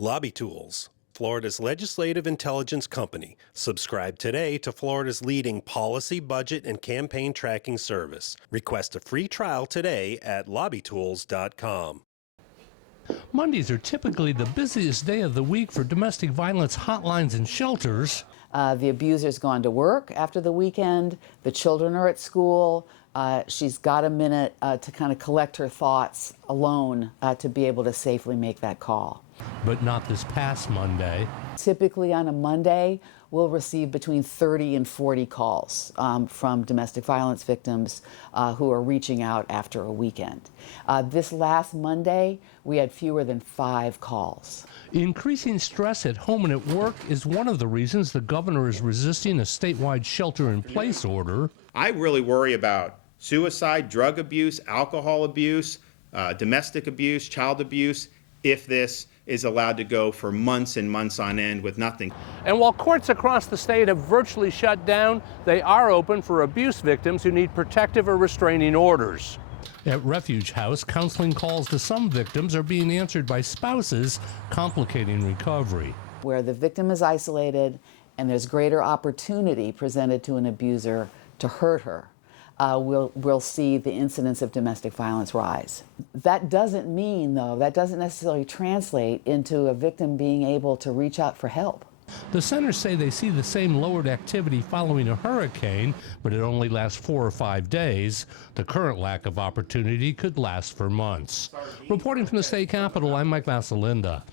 Lobby Tools, Florida's legislative intelligence company. Subscribe today to Florida's leading policy, budget, and campaign tracking service. Request a free trial today at lobbytools.com. Mondays are typically the busiest day of the week for domestic violence hotlines and shelters. The abuser's gone to work after the weekend. The children are at school. She's got a minute to kind of collect her thoughts alone to be able to safely make that call. But not this past Monday. Typically on a Monday, we'll receive between 30 and 40 calls from domestic violence victims who are reaching out after a weekend. This last Monday, we had fewer than 5 calls. Increasing stress at home and at work is one of the reasons the governor is resisting a statewide shelter-in-place order. I really worry about suicide, drug abuse, alcohol abuse, domestic abuse, child abuse, if this is allowed to go for months and months on end with nothing. And while courts across the state have virtually shut down, they are open for abuse victims who need protective or restraining orders. At Refuge House, counseling calls to some victims are being answered by spouses, complicating recovery. Where the victim is isolated and there's greater opportunity presented to an abuser to hurt her, we'll see the incidence of domestic violence rise. That doesn't mean, though, that doesn't necessarily translate into a victim being able to reach out for help. The centers say they see the same lowered activity following a hurricane, but it only lasts 4 or 5 days. The current lack of opportunity could last for months. Reporting from the state capitol, I'm Mike Vasalinda.